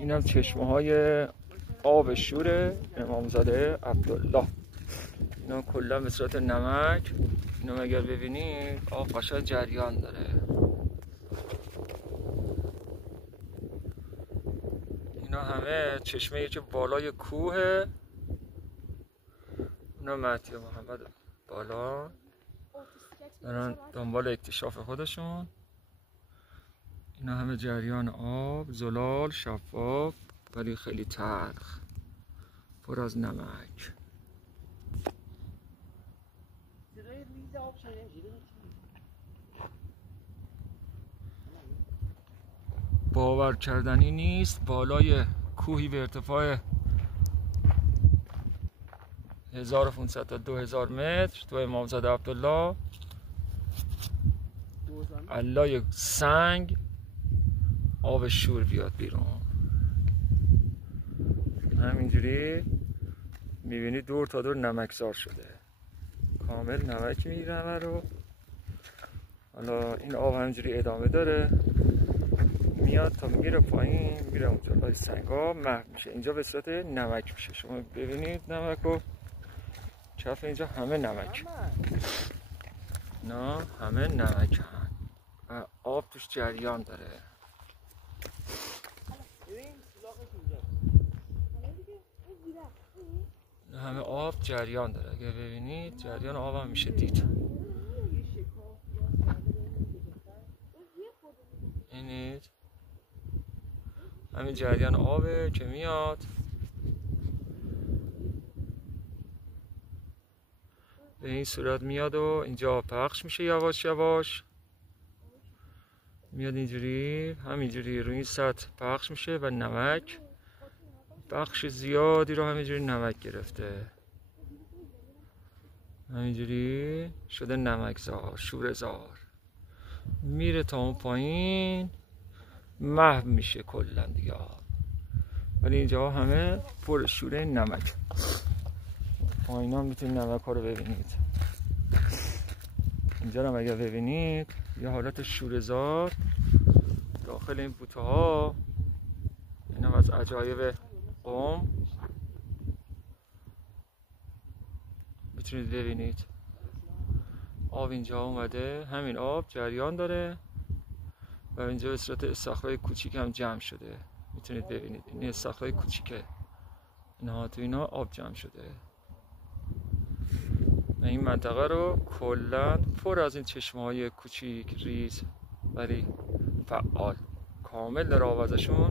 این هم چشمه های آب شور امامزاده عبدالله. اینا کلا به صورت نمک. اینا اگر ببینید آب قشنگ جریان داره. اینا همه چشمه که بالای کوه. اینا مهدی محمد بالا دارن دنبال اکتشاف خودشون. اینا همه جریان آب، زلال شفاف ولی خیلی تلخ، پر از نمک. باور کردنی نیست، بالای کوهی به ارتفاع 1500 تا 2000 متر تو امامزاده عبدالله علای سنگ آب شور بیاد بیرون. همینجوری میبینی دور تا دور نمکزار شده، کامل نمک میگیره رو. حالا این آب همینجوری ادامه داره میاد تا میره پایین، میره اونجا لای سنگا محو میشه. اینجا به صورت نمک میشه. شما ببینید نمک و کف اینجا همه نمک، نه همه نمک هم و آب توش جریان داره. همه آب جریان داره. اگه ببینید جریان آب هم میشه دید. اینید همین جریان آبه که میاد به این صورت میاد و اینجا پخش میشه یواش یواش. میاد اینجوری همینجوری روی این سطح پخش میشه و نمک بخش زیادی رو همینجوری نمک گرفته. همینجوری شده نمکزار، شوره‌زار. میره تا اون پایین محو میشه کلا دیگه. ولی اینجا همه پر شوره نمک. پایین هم میتونید نمک ها رو ببینید. اینجا هم اگر ببینید یه حالت شوره‌زار داخل این بوته ها. این هم از عجایب قم میتونید ببینید. آب اینجا اومده، همین آب جریان داره و اینجا به صورت استخرهای کوچیک هم جمع شده. میتونید ببینید این استخرهای کوچیکه، اینها تو اینا آب جمع شده. این منطقه رو کلا پر از این چشمه های کوچیک ریز ولی فعال کامل داره آب ازشون